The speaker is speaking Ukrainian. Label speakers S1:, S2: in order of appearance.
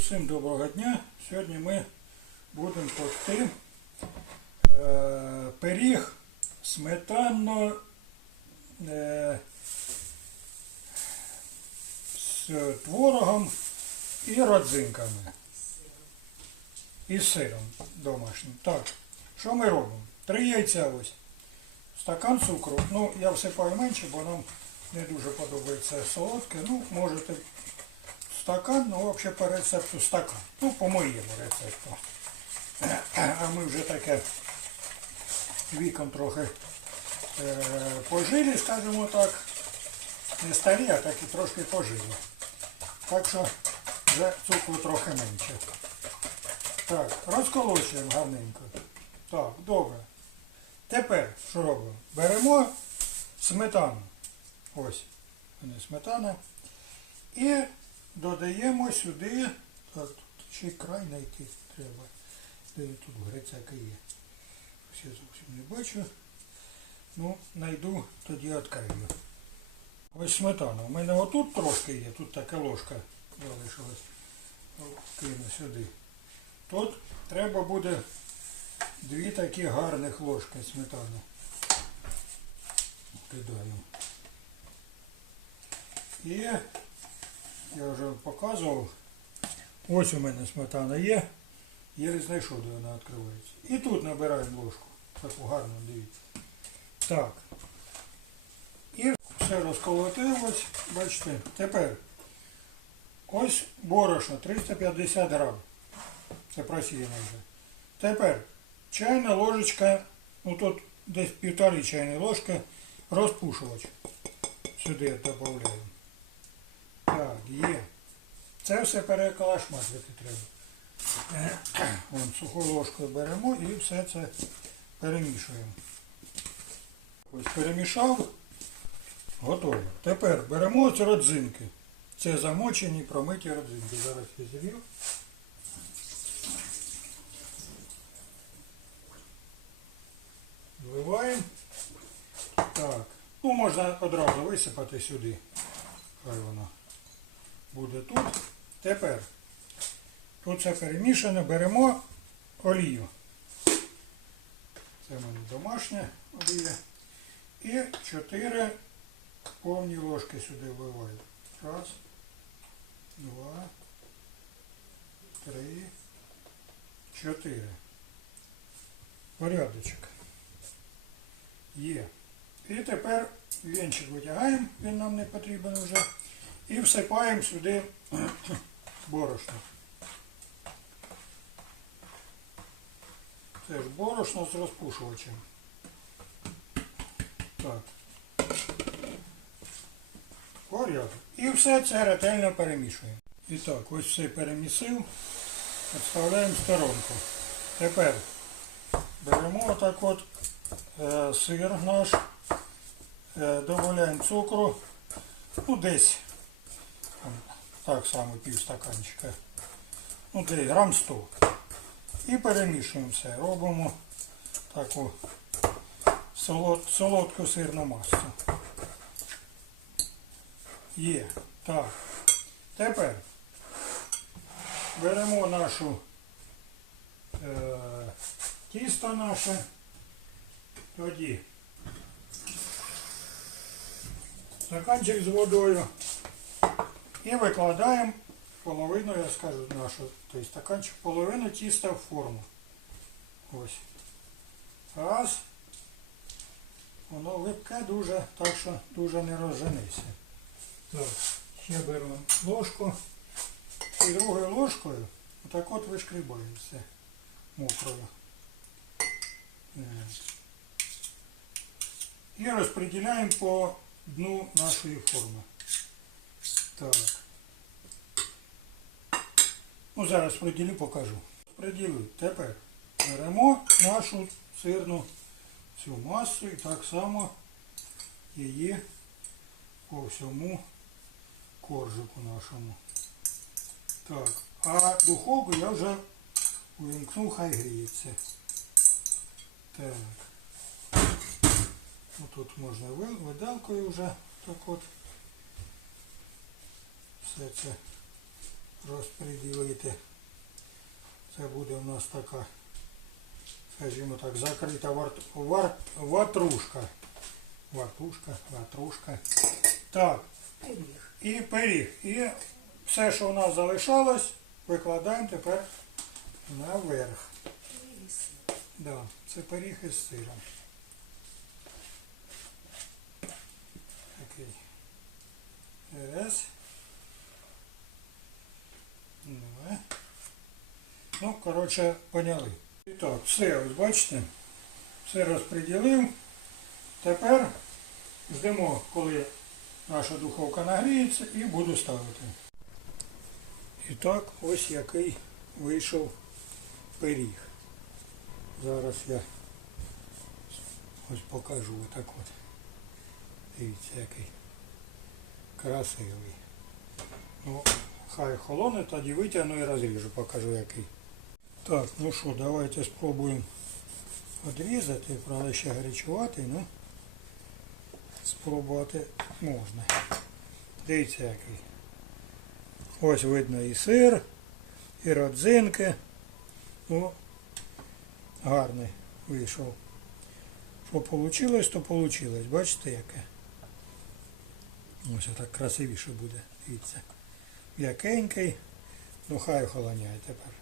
S1: Усім доброго дня. Сьогодні ми будемо пекти е, пиріг сметанно е, з творогом і родзинками. І сиром домашнім. Так, що ми робимо? Три яйця ось. Стакан цукру. Ну, я всипаю менше, бо нам не дуже подобається солодке. Ну, можете стакан, ну взагалі по рецепту стакан. Ну, по моєму рецепту. А ми вже таке віком трохи е, пожили, скажімо так. Не старі, а так і трошки пожили. Так що вже цукру трохи менше. Так, розколочуємо гарненько. Так, добре. Тепер що робимо? Беремо сметану. Ось, вони сметана. І додаємо сюди, так, тут ще край знайти треба. Де тут грицяка є. Я зовсім не бачу. Ну, знайду, тоді відкрию. Ось сметана. У мене отут трошки є, тут така ложка залишилась. Кину сюди. Тут треба буде дві такі гарних ложки сметани. Кидаю. І я вже показував. Ось у мене сметана є. Я знайшов, де вона відкривається. І тут набираємо ложку. Таку гарну, дивіться. Так. І все розколотилось. Бачите. Тепер ось борошно 350 грам. Це просіяно вже. Тепер чайна ложечка, ну тут десь півтори чайної ложки розпушувач. Сюди. Так, є. Це все перекалашматити треба. Вон суху ложку беремо і все це перемішуємо. Ось перемішав. Готово. Тепер беремо ці родзинки. Це замочені, промиті родзинки. Зараз я зілью. Вливаємо. Так. Ну, можна одразу висипати сюди. Хай воно буде тут. Тепер тут все перемішано, беремо олію. Це в мене домашня олія. І 4 повні ложки сюди вливаю. Раз, два, три, чотири. Порядочок. Є. І тепер вінчик витягаємо, він нам не потрібен вже. І всипаємо сюди борошно. Це ж борошно з розпушувачем. Так. Порядок. І все це ретельно перемішуємо. І так, ось все перемісив. Відставляємо сторонку. Тепер беремо отак от е, сир наш, е, додаємо цукру, ну десь так само пів стаканчика, ну десь грам 100. І перемішуємо все. Робимо таку солодку сирну масу. Є. Так. Тепер беремо нашу е, тісто наше. Тоді стаканчик з водою і викладаємо половину, я скажу нашу, той стаканчик, половину тіста в форму. Ось. Раз. Воно липке дуже, так що дуже не розженися. Так, ще беремо ложку і другою ложкою отак от вишкрібаємо все мокрою. І розподіляємо по дну нашої форми. Так. Ну, зараз приділю, покажу. Приділю. Тепер беремо нашу сирну цю масу і так само її по всьому коржику нашому. Так, а духовку я вже увімкнув, хай гріється. Так. Тут можна ви- виделкою вже так от все це розподілити. Це буде у нас така, скажімо так, закрита вар, вар, ватрушка. Ватушка, ватрушка. Так,
S2: Пиріг.
S1: і пиріг. І все, що у нас залишалось, викладаємо тепер наверх. Да, це пиріг із сиром. Такий. Раз. Два. Ну, коротше, поняли. І так, все, ось бачите, все розподілив. Тепер ждемо, коли наша духовка нагріється і буду ставити. І так, ось який вийшов пиріг. Зараз я ось покажу отак от. Дивіться, який красивий. Ну, хай холоне, тоді витягну і розріжу, покажу який. Так, ну що, давайте спробуємо відрізати, правда ще гарячувати, ну спробувати можна. Дивіться який. Ось видно і сир, і родзинки. Ну, гарний вийшов. Що вийшло, то вийшло. Бачите яке? Ось так красивіше буде. Дивіться. М'якенький. Ну хай охолоняє тепер.